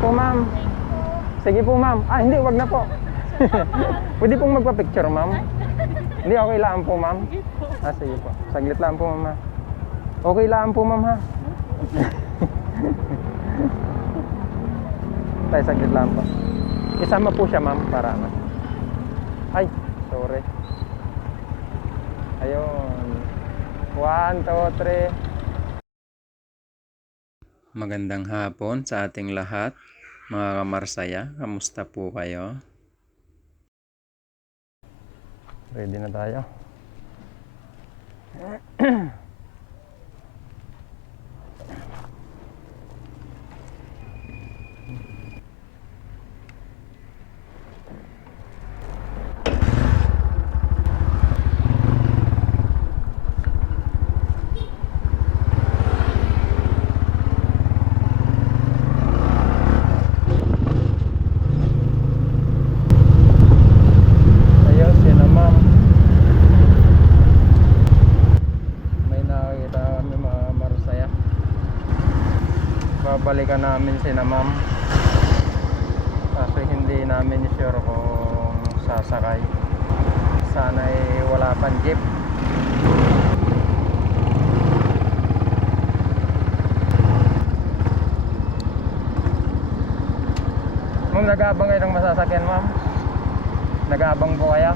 po, ma'am. Sige po, ma'am. Ah, hindi, wag na po. Pwede pong magpa-picture, ma'am. Hindi, okay lang po, ma'am. Ah, sige po. Saglit lang po, ma'am. Okay lang po, ma'am, ha? Tay, saglit lang po. Isama po siya, ma'am, para ano. Ay, sorry. Ayun. 1, 2, 3. Magandang hapon sa ating lahat, mga kamarsaya. Kamusta po kayo? Ready na tayo. Ayos, yun na, ma'am. May nakakita kami, mga marsaya. Babalikan namin sina ma'am. Kasi hindi namin sure kung sasakay. Sana wala pang jeep. Ma'am, nag-aabang kayo ng masasakyan, ma'am? Nag-aabang po kaya?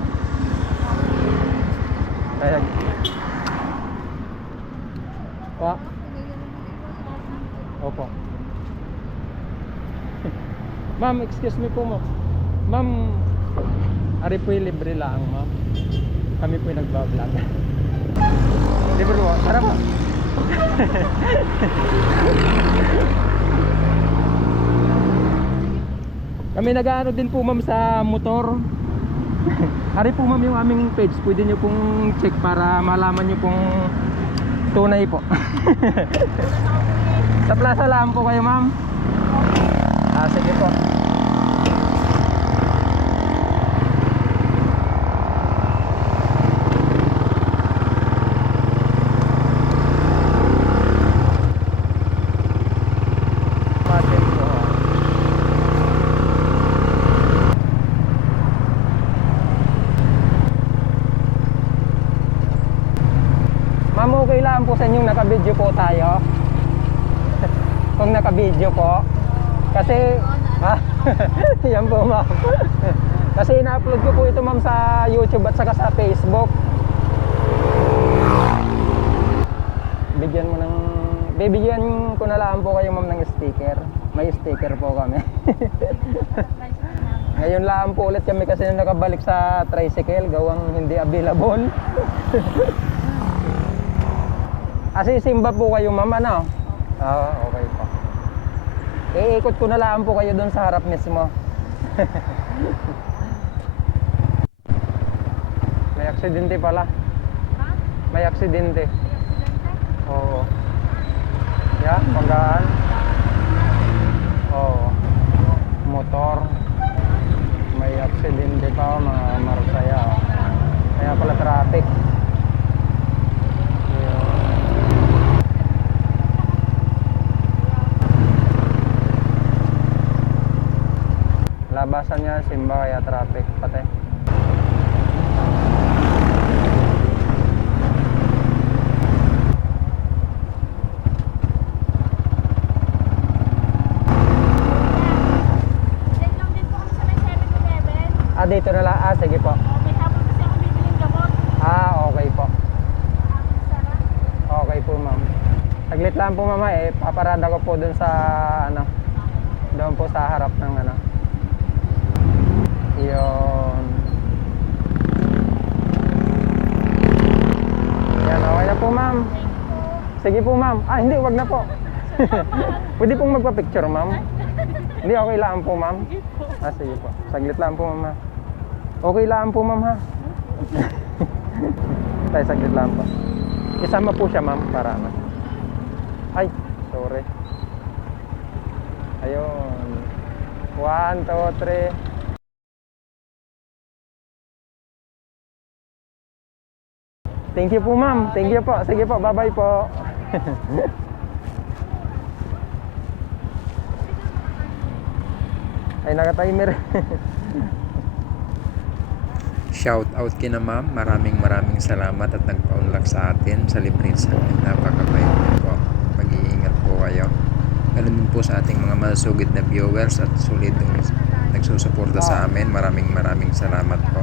Kaya... Pa? Opo. Ma'am, excuse me po, ma'am. Ma'am, ari po yung libre lang, ma'am. Kami po yung nagbablog. Libre po, tara po. Kami nag-aano din po, ma'am, sa motor. Ari po, ma'am, yung aming page. Pwede nyo pong check para malaman nyo pong tunay po. Sa plaza lang po kayo, ma'am. Ah, sige po. Ma'am, okay lang po sa inyong naka-video po tayo. Kung naka-video po. Kasi, ha? Yan po, ma'am. Kasi ina-upload ko po ito, ma'am, sa YouTube at saka sa Facebook. Bibigyan ko na lang po kayo, ma'am, ng sticker. May sticker po kami. Ngayon lang po ulit kami kasi nakabalik sa tricycle, gawang hindi available. Simba po kayo, ma'am, ano? Ah, okay po. Iikot ko na lang po kayo doon sa harap mismo. May aksidente pala. Ha? May aksidente. Aksidente? Oo. Yeah, panggaan. Oo. Motor. May aksidente pa, mga marsaya. Kaya pala traffic. Labasan niya, simba, kaya traffic pati. Date lang din po kami sa may 7-Eleven. Ah, dito na lang. Ah, sige po. May hapon kasi akong bibiling gamot. Ah, okay po. Sarap. Okay po, ma'am. Saglit lang po, mama, paparada ko po dun sa ano, doon po sa harap ng ano. Yun. Yan, okay na po, ma'am. Sige po, ma'am. Ah, hindi, wag na po. Pwede pong magpa-picture, ma'am. Hindi, okay lang po, ma'am. Ah, sige po. Saglit lang po, ma'am. Okay lang po, ma'am, ha? Tay, saglit lang po. Isama po siya, ma'am, para ano. Ay, sorry. Ayun. 1, 2, 3. Thank you po, ma'am. Thank you po. Sige po, bye-bye po. Ay, naka-timer. Shout out kina ma'am, maraming salamat at nagpa-unlock sa atin sa libreng sakay. Napakabait niyo po. Mag-iingat po kayo. Ganun din po sa ating mga masugid na viewers at solid yung nagsusuporta sa amin. Maraming salamat po.